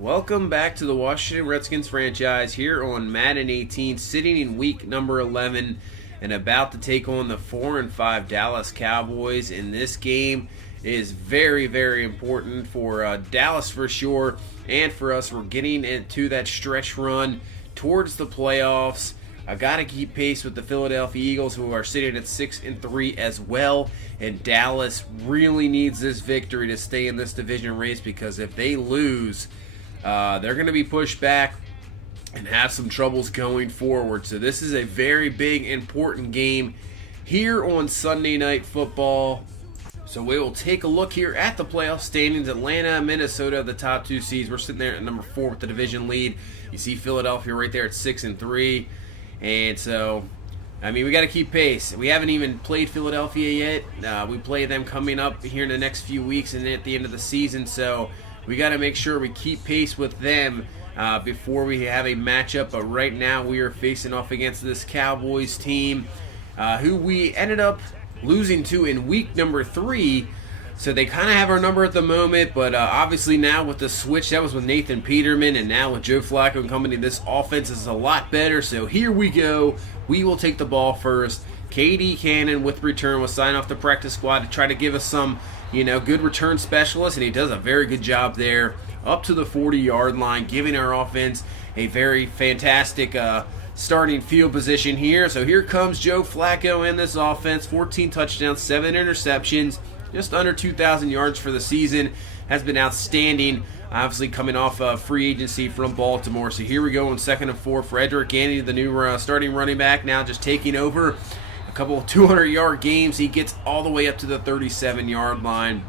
Welcome back to the Washington Redskins franchise here on Madden 18, sitting in week number 11 and about to take on the 4-5 Dallas Cowboys. And this game is very, very important for Dallas for sure, and for us. We're getting into that stretch run towards the playoffs. I've got to keep pace with the Philadelphia Eagles, who are sitting at 6-3 as well. And Dallas really needs this victory to stay in this division race, because if they lose, they're going to be pushed back and have some troubles going forward. So this is a very big, important game here on Sunday Night Football. So we will take a look here at the playoff standings. Atlanta, Minnesota, the top two seeds. We're sitting there at number 4 with the division lead. You see Philadelphia right there at 6-3. And so, I mean, we got to keep pace. We haven't even played Philadelphia yet. We play them coming up here in the next few weeks and at the end of the season. So we got to make sure we keep pace with them before we have a matchup. But right now we are facing off against this Cowboys team who we ended up losing to in week number 3. So they kind of have our number at the moment, but obviously now with the switch, that was with Nathan Peterman, and now with Joe Flacco and company, this offense is a lot better. So here we go. We will take the ball first. KD Cannon with return will sign off the practice squad to try to give us some, good return specialists, and he does a very good job there up to the 40-yard line, giving our offense a very fantastic starting field position here. So here comes Joe Flacco in this offense. 14 touchdowns, 7 interceptions. Just under 2,000 yards for the season. Has been outstanding. Obviously coming off free agency from Baltimore. So here we go on 2nd and 4. Frederick Andy, the new starting running back, now just taking over. A couple of 200-yard games. He gets all the way up to the 37-yard line.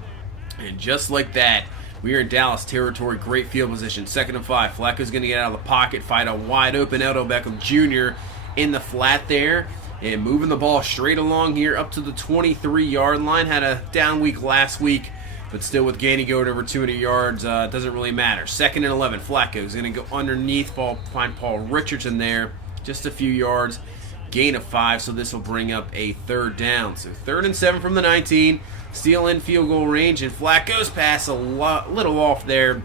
And just like that, we are in Dallas territory. Great field position. 2nd and 5. Flacco's going to get out of the pocket, find a wide open Odell Beckham Jr. in the flat there. And moving the ball straight along here up to the 23-yard line. Had a down week last week, but still with Gandy going over 200 yards, doesn't really matter. 2nd and 11. Flacco's going to go underneath, find Paul Richardson there. Just a few yards. Gain of 5, so this will bring up a 3rd down. So 3rd and 7 from the 19. Still in field goal range, and Flacco's pass a little off there.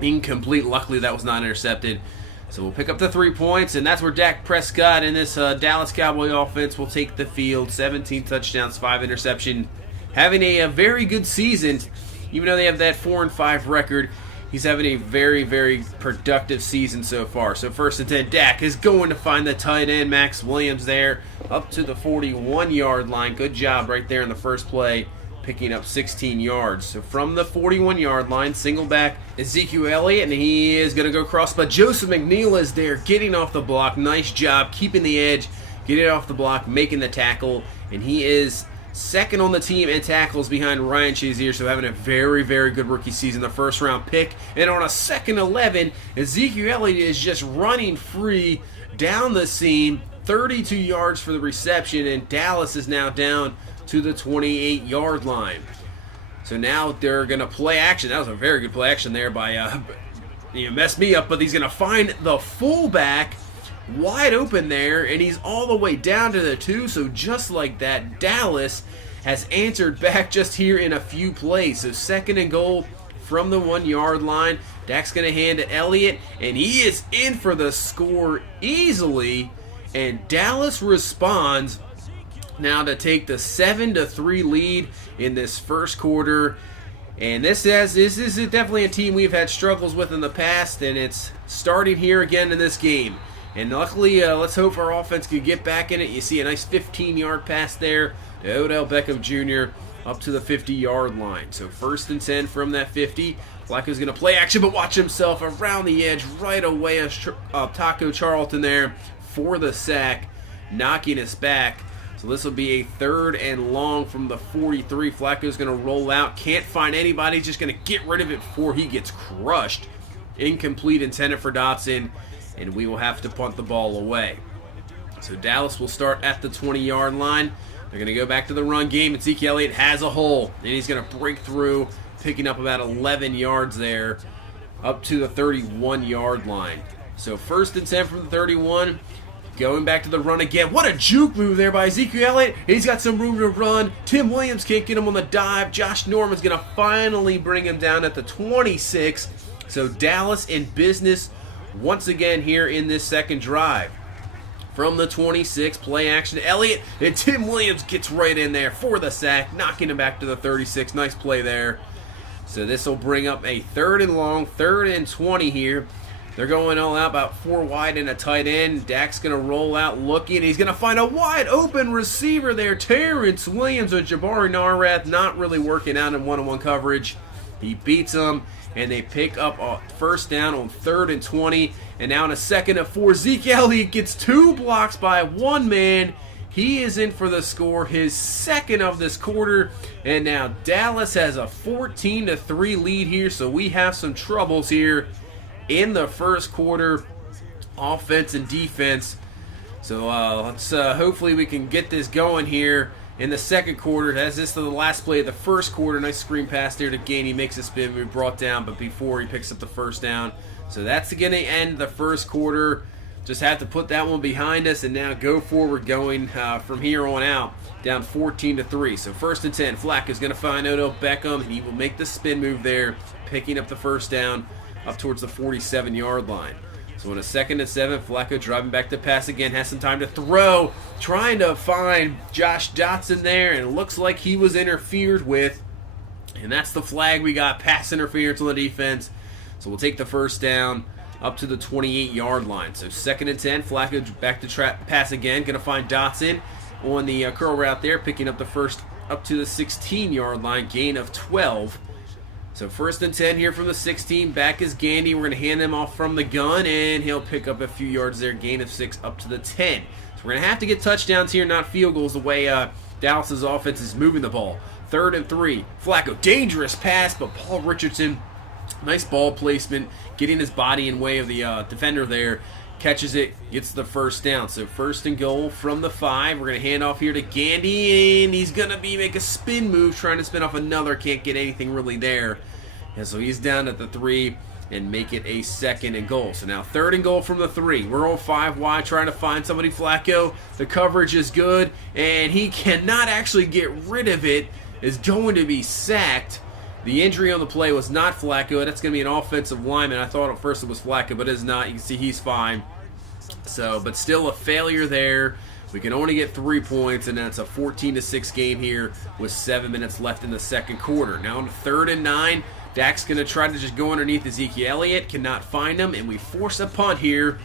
Incomplete. Luckily, that was not intercepted. So we'll pick up the 3 points, and that's where Dak Prescott and this Dallas Cowboy offense will take the field. 17 touchdowns, 5 interceptions. Having a very good season, even though they have that 4-5 record. He's having a very, very productive season so far. So 1st and 10, Dak is going to find the tight end, Max Williams there, up to the 41-yard line. Good job right there in the first play, picking up 16 yards. So from the 41-yard line, single back Ezekiel Elliott, and he is going to go across, but Joseph McNeil is there getting off the block. Nice job keeping the edge, getting off the block, making the tackle, and he is 2nd on the team in tackles behind Ryan Shazier, so having a very, very good rookie season. The 1st-round pick, and on a 2nd 11, Ezekiel Elliott is just running free down the seam, 32 yards for the reception, and Dallas is now down to the 28-yard line. So now they're going to play action. That was a very good play action there by, messed me up, but he's going to find the fullback wide open there, and he's all the way down to the 2. So just like that, Dallas has answered back just here in a few plays. So 2nd and goal from the 1-yard line. Dak's going to hand to Elliott, and he is in for the score easily, and Dallas responds now to take the 7-3 lead in this first quarter. And this is definitely a team we've had struggles with in the past, and it's starting here again in this game. And luckily, let's hope our offense can get back in it. You see a nice 15-yard pass there to Odell Beckham Jr. up to the 50-yard line. So 1st and 10 from that 50. Flacco's going to play action, but watch himself around the edge right away. Taco Charlton there for the sack, knocking us back. So this will be a 3rd and long from the 43. Flacco's going to roll out. Can't find anybody. Just going to get rid of it before he gets crushed. Incomplete, intended for Dotson. And we will have to punt the ball away. So Dallas will start at the 20-yard line. They're going to go back to the run game. Ezekiel Elliott has a hole, and he's going to break through, picking up about 11 yards there, up to the 31-yard line. So 1st and 10 from the 31. Going back to the run again. What a juke move there by Ezekiel Elliott. He's got some room to run. Tim Williams can't get him on the dive. Josh Norman's going to finally bring him down at the 26. So Dallas in business once again here in this second drive. From the 26, play action to Elliott, and Tim Williams gets right in there for the sack, knocking him back to the 36. Nice play there. So this will bring up a 3rd and long, 3rd and 20 here. They're going all out, about 4 wide and a tight end. Dak's going to roll out looking. He's going to find a wide open receiver there. Terrence Williams or Jabari Narrath not really working out in one-on-one coverage. He beats him, and they pick up a first down on 3rd and 20. And now in a 2nd and 4, Zeke Elliott gets 2 blocks by one man. He is in for the score, his 2nd of this quarter. And now Dallas has a 14-3 lead here, so we have some troubles here in the first quarter, offense and defense. So let's hopefully we can get this going here in the second quarter. As this is the last play of the first quarter. Nice screen pass there to Gain. He makes a spin move, brought down, but before he picks up the first down. So that's going to end the first quarter. Just have to put that one behind us and now go forward, going from here on out, down 14-3. So 1st and 10, Flacco's going to find Odell Beckham, and he will make the spin move there, picking up the first down up towards the 47-yard line. So in a 2nd and 7, Flacco driving back to pass again, has some time to throw, trying to find Josh Dotson there, and it looks like he was interfered with. And that's the flag we got, pass interference on the defense. So we'll take the first down up to the 28-yard line. So 2nd and 10, Flacco back to pass again, going to find Dotson on the curl route there, picking up the first up to the 16-yard line, gain of 12. So 1st and 10 here from the 16. Back is Gandy. We're going to hand him off from the gun, and he'll pick up a few yards there. Gain of 6 up to the 10. So we're going to have to get touchdowns here, not field goals, the way Dallas's offense is moving the ball. 3rd and 3. Flacco, dangerous pass, but Paul Richardson, nice ball placement, getting his body in way of the defender there. Catches it, gets the first down. So 1st and goal from the 5. We're going to hand off here to Gandy, and he's going to make a spin move, trying to spin off another. Can't get anything really there. And so he's down at the 3 and make it a 2nd and goal. So now 3rd and goal from the 3. We're on 5 wide, trying to find somebody. Flacco, the coverage is good, and he cannot actually get rid of it. Is going to be sacked. The injury on the play was not Flacco. That's going to be an offensive lineman. I thought at first it was Flacco, but it is not. You can see he's fine. So, but still a failure there. We can only get 3 points, and that's a 14-6 game here with 7 minutes left in the second quarter. Now on 3rd and 9, Dak's going to try to just go underneath Ezekiel Elliott. Cannot find him, and we force a punt here.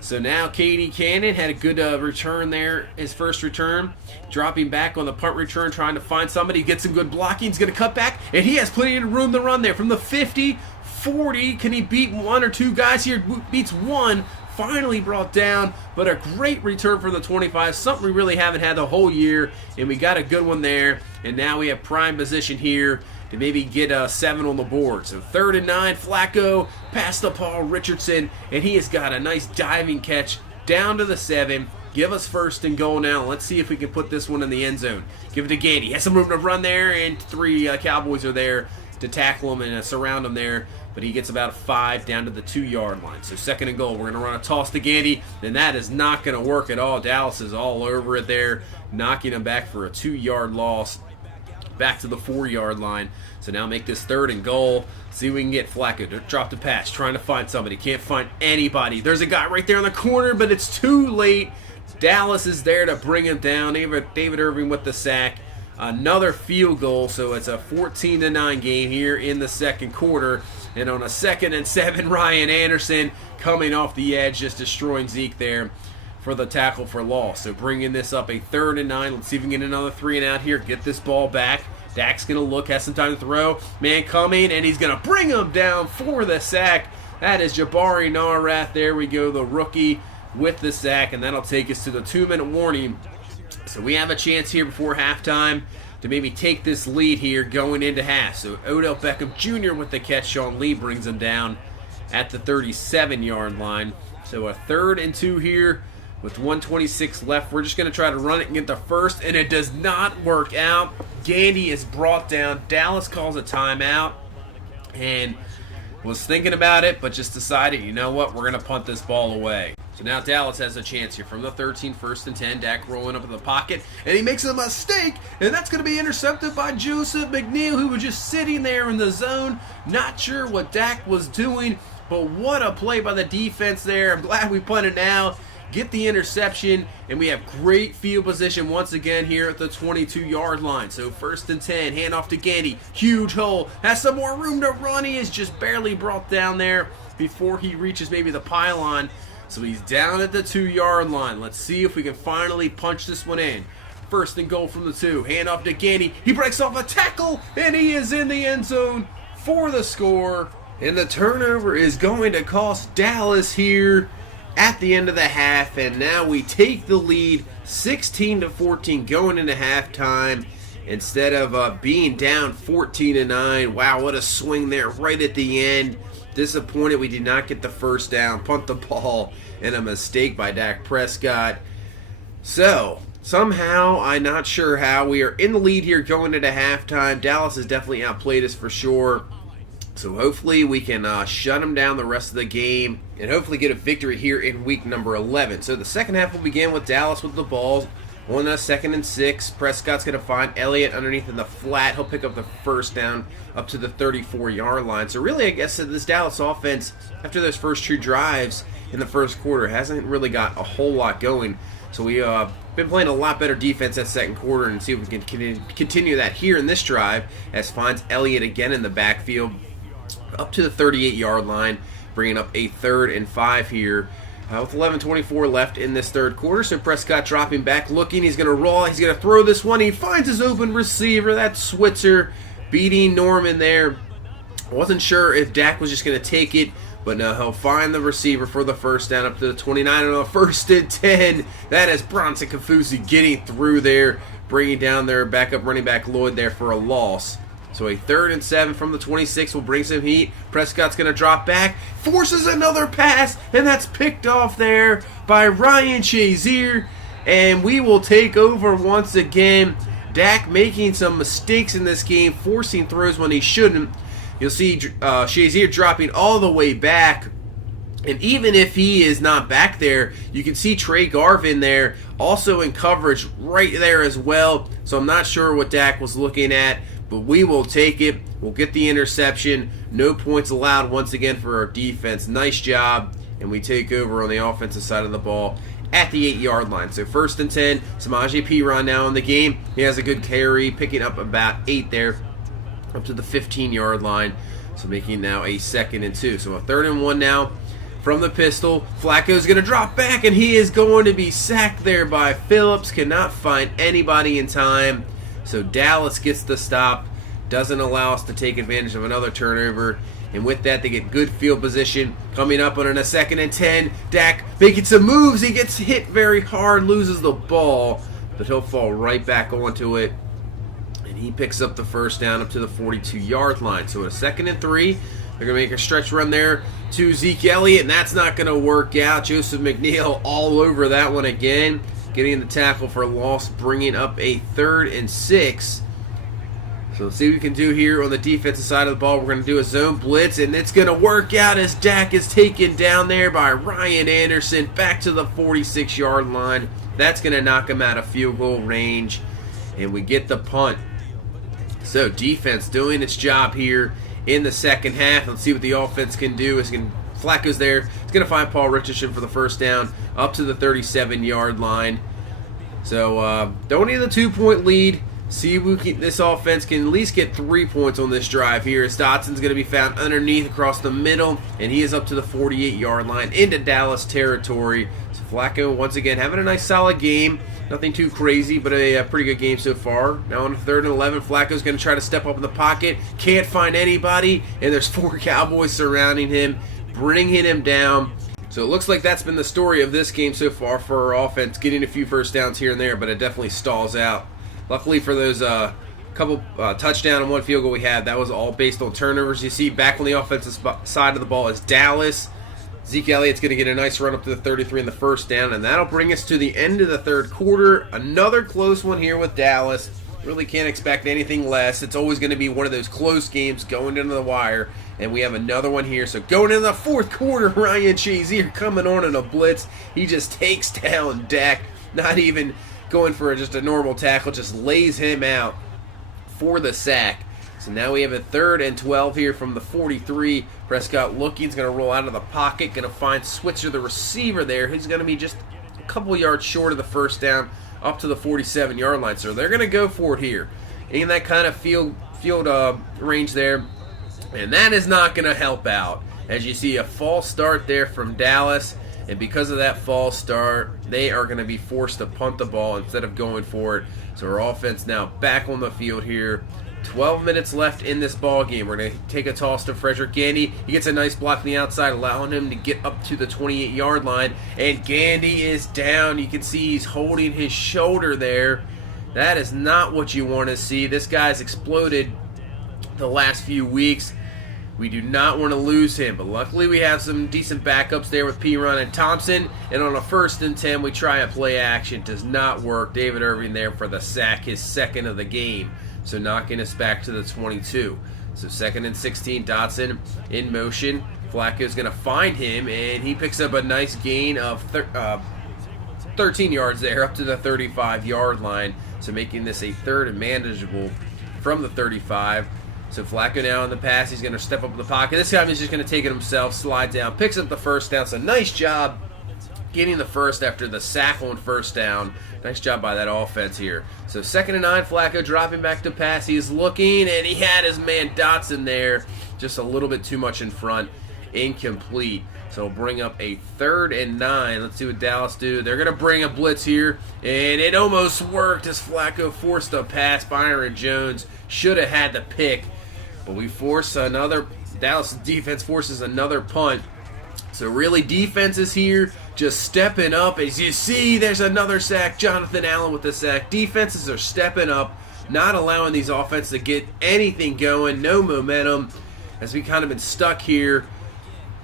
So now K.D. Cannon had a good return there, his first return. Dropping back on the punt return, trying to find somebody. Gets some good blocking. He's going to cut back, and he has plenty of room to run there. From the 50, 40, can he beat 1 or 2 guys here? Beats 1. Finally brought down, but a great return for the 25. Something we really haven't had the whole year, and we got a good one there. And now we have prime position here to maybe get 7 on the board. So 3rd and 9, Flacco past the Paul Richardson, and he has got a nice diving catch down to the 7. Give us 1st and goal now. Let's see if we can put this one in the end zone. Give it to Gandy. He has some room to run there, and 3 Cowboys are there to tackle him and surround him there. But he gets about a 5 down to the 2-yard line. So 2nd and goal. We're going to run a toss to Gandy, and that is not going to work at all. Dallas is all over it there, knocking him back for a 2-yard loss. Back to the 4-yard line. So now make this 3rd and goal. See if we can get Flacco to drop the pass. Trying to find somebody. Can't find anybody. There's a guy right there in the corner, but it's too late. Dallas is there to bring him down. David Irving with the sack. Another field goal. So it's a 14-9 game here in the second quarter. And on a 2nd and 7, Ryan Anderson coming off the edge, just destroying Zeke there for the tackle for loss. So bringing this up a 3rd and 9. Let's see if we can get another 3 and out here. Get this ball back. Dak's going to look, has some time to throw. Man coming, and he's going to bring him down for the sack. That is Jabari Narrath. There we go, the rookie with the sack, and that'll take us to the 2-minute warning. So we have a chance here before halftime to maybe take this lead here going into half. So Odell Beckham Jr. with the catch. Sean Lee brings him down at the 37-yard line. So a 3rd and 2 here with 1:26 left. We're just going to try to run it and get the first, and it does not work out. Gandy is brought down. Dallas calls a timeout and was thinking about it, but just decided, you know what, we're going to punt this ball away. So now Dallas has a chance here from the 13, 1st and 10. Dak rolling up in the pocket, and he makes a mistake, and that's going to be intercepted by Joseph McNeil, who was just sitting there in the zone, not sure what Dak was doing, but what a play by the defense there. I'm glad we punted now, get the interception, and we have great field position once again here at the 22-yard line. So 1st and 10, handoff to Gandy, huge hole, has some more room to run. He is just barely brought down there before he reaches maybe the pylon. So he's down at the 2-yard line. Let's see if we can finally punch this one in. 1st and goal from the 2. Hand off to Gandy. He breaks off a tackle, and he is in the end zone for the score. And the turnover is going to cost Dallas here at the end of the half. And now we take the lead 16-14 going into halftime instead of being down 14-9. Wow, what a swing there right at the end. Disappointed we did not get the first down, punt the ball, and a mistake by Dak Prescott. So, somehow, I'm not sure how, we are in the lead here going into halftime. Dallas has definitely outplayed us for sure. So hopefully we can shut them down the rest of the game and hopefully get a victory here in week number 11. So the second half will begin with Dallas with the ball. On a 2nd and 6, Prescott's going to find Elliott underneath in the flat. He'll pick up the first down up to the 34-yard line. So really, I guess this Dallas offense, after those first 2 drives in the first quarter, hasn't really got a whole lot going. So we've been playing a lot better defense that second quarter, and see if we can continue that here in this drive, as finds Elliott again in the backfield up to the 38-yard line, bringing up a 3rd and 5 here. With 11:24 left in this third quarter, so Prescott dropping back, looking, he's going to roll, he's going to throw this one, he finds his open receiver, that's Switzer, beating Norman there. I wasn't sure if Dak was just going to take it, but no, he'll find the receiver for the first down up to the 29, and on 1st and 10, that is Bronson Kafusi getting through there, bringing down their backup running back Lloyd there for a loss. So a 3rd and 7 from the 26 will bring some heat. Prescott's going to drop back, forces another pass, and that's picked off there by Ryan Shazier. And we will take over once again. Dak making some mistakes in this game, forcing throws when he shouldn't. You'll see Shazier dropping all the way back. And even if he is not back there, you can see Trey Garvin there, also in coverage right there as well. So I'm not sure what Dak was looking at, but we will take it. We'll get the interception. No points allowed once again for our defense. Nice job. And we take over on the offensive side of the ball at the 8-yard line. So 1st and 10. Samaje Perine now in the game. He has a good carry, picking up about 8 there, up to the 15-yard line. So making now a 2nd and 2. So a 3rd and 1 now from the pistol. Flacco's going to drop back, and he is going to be sacked there by Phillips. Cannot find anybody in time. So Dallas gets the stop, doesn't allow us to take advantage of another turnover, and with that they get good field position. Coming up on a 2nd and 10, Dak making some moves, he gets hit very hard, loses the ball, but he'll fall right back onto it, and he picks up the first down up to the 42-yard line. So a 2nd and 3, they're going to make a stretch run there to Zeke Elliott, and that's not going to work out. Joseph McNeil all over that one again, getting the tackle for loss, bringing up a 3rd and 6. So let's see what we can do here on the defensive side of the ball. We're going to do a zone blitz, and it's going to work out as Dak is taken down there by Ryan Anderson back to the 46-yard line. That's going to knock him out of field goal range, and we get the punt. So defense doing its job here in the second half. Let's see what the offense can do. Flacco's there. It's going to find Paul Richardson for the first down up to the 37-yard line. So don't need the 2-point lead. See if this offense can at least get 3 points on this drive here. As Dotson's going to be found underneath across the middle, and he is up to the 48-yard line into Dallas territory. So Flacco, once again, having a nice solid game. Nothing too crazy, but a pretty good game so far. Now on 3rd and 11, Flacco's going to try to step up in the pocket. Can't find anybody, and there's 4 Cowboys surrounding him, bringing him down. So it looks like that's been the story of this game so far for our offense, getting a few first downs here and there, but it definitely stalls out. Luckily for those couple touchdown and 1 field goal we had, that was all based on turnovers. You see back on the offensive side of the ball is Dallas. Zeke Elliott's going to get a nice run up to the 33 in the first down, and that'll bring us to the end of the third quarter. Another close one here with Dallas. Really can't expect anything less. It's always going to be one of those close games going into the wire, And we have another one here. So going into the fourth quarter, Ryan Shazier coming on in a blitz. He just takes down Dak, not even going for just a normal tackle, just lays him out for the sack. So now we have a 3rd and 12 here from the 43. Prescott looking, he's going to roll out of the pocket, going to find Switzer, the receiver there, who's going to be just a couple yards short of the first down, up to the 47-yard line. So they're going to go for it here in that kind of field range there, and that is not going to help out. As you see, a false start there from Dallas, and because of that false start, they are going to be forced to punt the ball instead of going for it. So our offense now back on the field here. 12 minutes left in this ball game. We're going to take a toss to Frederick Gandy. He gets a nice block on the outside, allowing him to get up to the 28-yard line. And Gandy is down. You can see he's holding his shoulder there. That is not what you want to see. This guy's exploded the last few weeks. We do not want to lose him, but luckily we have some decent backups there with Piron and Thompson. And on a 1st and 10, we try a play action. Does not work. David Irving there for the sack, his 2nd of the game. So knocking us back to the 22. So 2nd and 16, Dotson in motion. Flacco's going to find him, and he picks up a nice gain of 13 yards there, up to the 35-yard line. So making this a 3rd and manageable from the 35. So Flacco now in the pass, he's going to step up in the pocket. This time he's just going to take it himself, slide down, picks up the first down. So nice job getting the first after the sack on first down. Nice job by that offense here. So 2nd and 9, Flacco dropping back to pass. He's looking, and he had his man Dotson there. Just a little bit too much in front. Incomplete. So we'll bring up a 3rd and 9. Let's see what Dallas do. They're going to bring a blitz here, and it almost worked as Flacco forced a pass. Byron Jones should have had the pick, but we force another. Dallas defense forces another punt. So really, defenses here just stepping up. As you see, there's another sack. Jonathan Allen with the sack. Defenses are stepping up, not allowing these offenses to get anything going. No momentum, as we kind of been stuck here.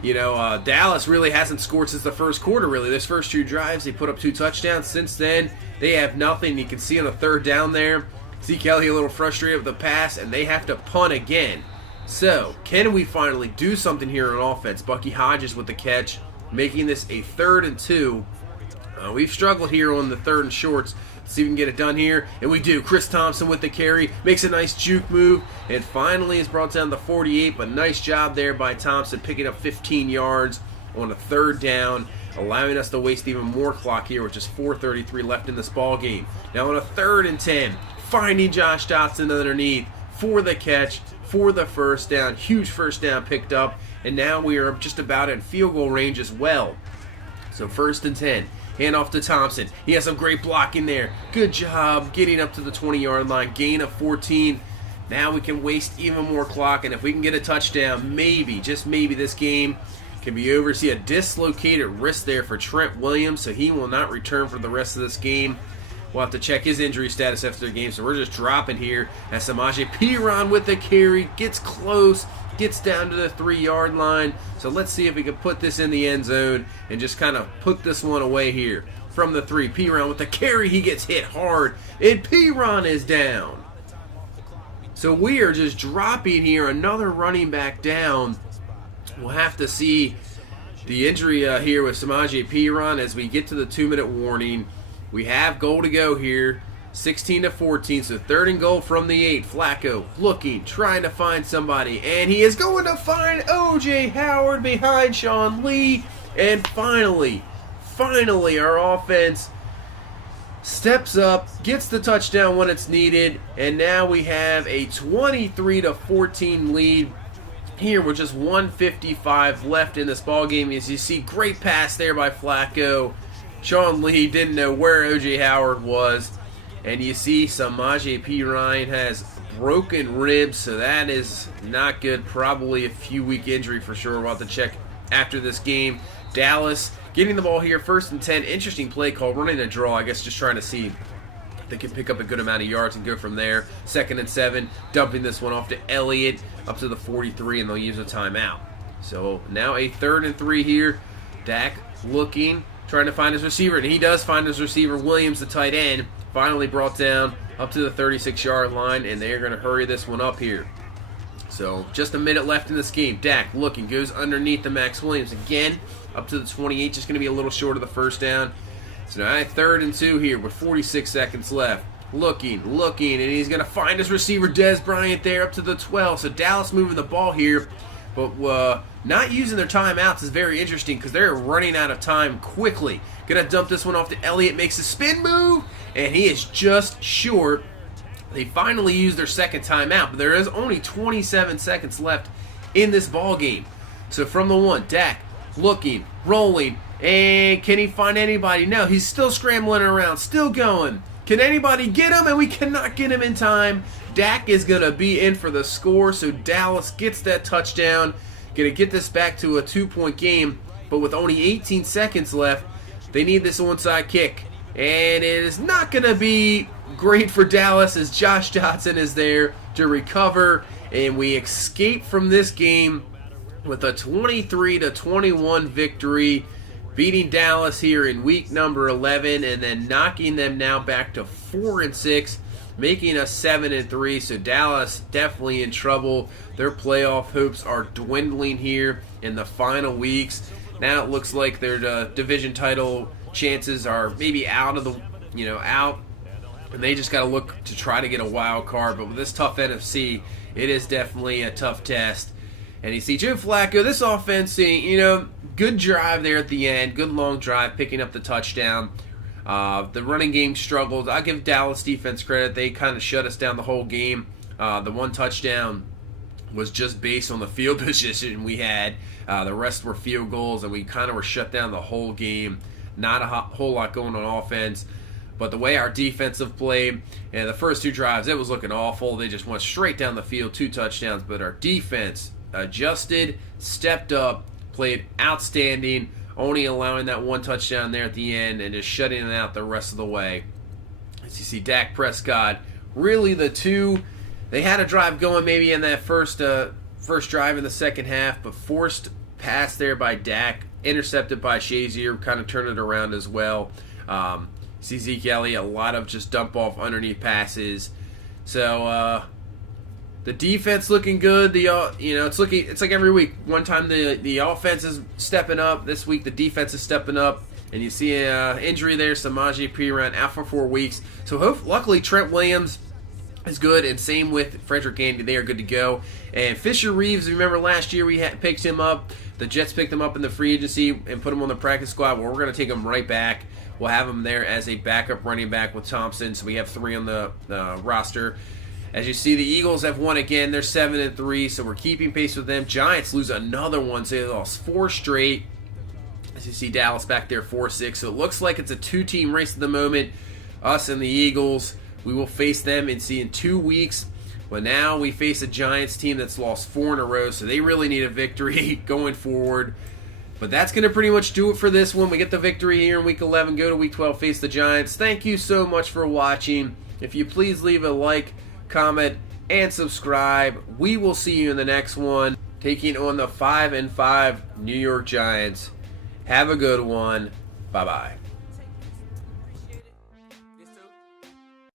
You know, Dallas really hasn't scored since the first quarter, really. This first 2 drives, they put up 2 touchdowns. Since then, they have nothing. You can see on the 3rd down there, see Kelly a little frustrated with the pass, and they have to punt again. So, can we finally do something here on offense? Bucky Hodges with the catch, making this a 3rd and 2. We've struggled here on the 3rd and shorts. Let's see if we can get it done here. And we do. Chris Thompson with the carry, makes a nice juke move, and finally is brought down to 48. But nice job there by Thompson, picking up 15 yards on a 3rd down, allowing us to waste even more clock here with just 4:33 left in this ball game. Now on a 3rd and 10, finding Josh Dotson underneath for the catch, for the first down. Huge first down picked up, and now we are just about in field goal range as well. So 1st and 10. Hand off to Thompson. He has some great blocking there. Good job getting up to the 20-yard line. Gain of 14. Now we can waste even more clock, and if we can get a touchdown, maybe, just maybe, this game can be over. See a dislocated wrist there for Trent Williams, so he will not return for the rest of this game. We'll have to check his injury status after the game, so we're just dropping here as Samaje Perine with the carry, gets close, gets down to the 3-yard line. So let's see if we can put this in the end zone and just kind of put this one away here from the 3. Perine with the carry, he gets hit hard, and Perine is down. So we are just dropping here, another running back down. We'll have to see the injury here with Samaje Perine as we get to the 2-minute warning. We have goal to go here, 16-14, so 3rd and goal from the 8. Flacco looking, trying to find somebody, and he is going to find O.J. Howard behind Sean Lee. And finally, our offense steps up, gets the touchdown when it's needed, and now we have a 23-14 lead here with just 1:55 left in this ball game. As you see, great pass there by Flacco. Sean Lee didn't know where O.J. Howard was. And you see Samaje Perine has broken ribs, so that is not good. Probably a few-week injury for sure. We'll have to check after this game. Dallas getting the ball here, 1st and 10. Interesting play call, running a draw. I guess just trying to see if they can pick up a good amount of yards and go from there. 2nd and 7, dumping this one off to Elliott up to the 43, and they'll use a timeout. So now a 3rd and 3 here. Dak looking, trying to find his receiver, and he does find his receiver. Williams, the tight end, finally brought down up to the 36-yard line, and they're going to hurry this one up here. So just a minute left in this game. Dak looking, goes underneath the Max Williams again, up to the 28, just going to be a little short of the first down. So now 3rd and 2 here with 46 seconds left. Looking, and he's going to find his receiver, Dez Bryant, there up to the 12. So Dallas moving the ball here, but not using their timeouts is very interesting because they're running out of time quickly. Going to dump this one off to Elliott, makes a spin move, and he is just short. They finally used their second timeout, but there is only 27 seconds left in this ball game. So from the 1, Dak looking, rolling, and can he find anybody? No, he's still scrambling around, still going. Can anybody get him? And we cannot get him in time. Dak is going to be in for the score, so Dallas gets that touchdown. Going to get this back to a 2-point game, but with only 18 seconds left, they need this onside kick. And it is not going to be great for Dallas as Josh Johnson is there to recover, and we escape from this game with a 23-21 victory, beating Dallas here in week number 11, and then knocking them now back to 4-6, making us 7-3. So Dallas definitely in trouble. Their playoff hopes are dwindling here in the final weeks. Now it looks like their division title chances are maybe out, and they just got to look to try to get a wild card. But with this tough NFC, it is definitely a tough test. And you see Joe Flacco, this offense, good drive there at the end, good long drive, picking up the touchdown. The running game struggled. I'll give Dallas defense credit. They kind of shut us down the whole game. The one touchdown was just based on the field position we had. The rest were field goals, and we kind of were shut down the whole game. Not a whole lot going on offense. But the way our defensive played, and the first 2 drives, it was looking awful. They just went straight down the field, 2 touchdowns. But our defense adjusted, stepped up, played outstanding, only allowing that 1 touchdown there at the end and just shutting it out the rest of the way. As you see, Dak Prescott, really the 2, they had a drive going maybe in that first drive in the second half, but forced pass there by Dak, intercepted by Shazier, kind of turned it around as well. See Zeke Elliott, a lot of just dump off underneath passes. So the defense looking good. It's like every week. One time the offense is stepping up. This week the defense is stepping up. And you see an injury there, Samaje Perine out for 4 weeks. So luckily Trent Williams is good, and same with Frederick Andy. They are good to go. And Fisher Reeves, remember last year we picked him up. The Jets picked him up in the free agency and put him on the practice squad. Well, we're going to take him right back. We'll have him there as a backup running back with Thompson. So we have 3 on the roster. As you see, the Eagles have won again. They're 7-3, so we're keeping pace with them. Giants lose another one, so they lost 4 straight. As you see, Dallas back there 4-6. So it looks like it's a 2-team race at the moment. Us and the Eagles. We will face them in 2 weeks. But now we face a Giants team that's lost 4 in a row, so they really need a victory going forward. But that's going to pretty much do it for this one. We get the victory here in Week 11. Go to Week 12, face the Giants. Thank you so much for watching. If you please leave a like, comment, and subscribe. We will see you in the next one, taking on the 5-5 New York Giants. Have a good one. Bye-bye.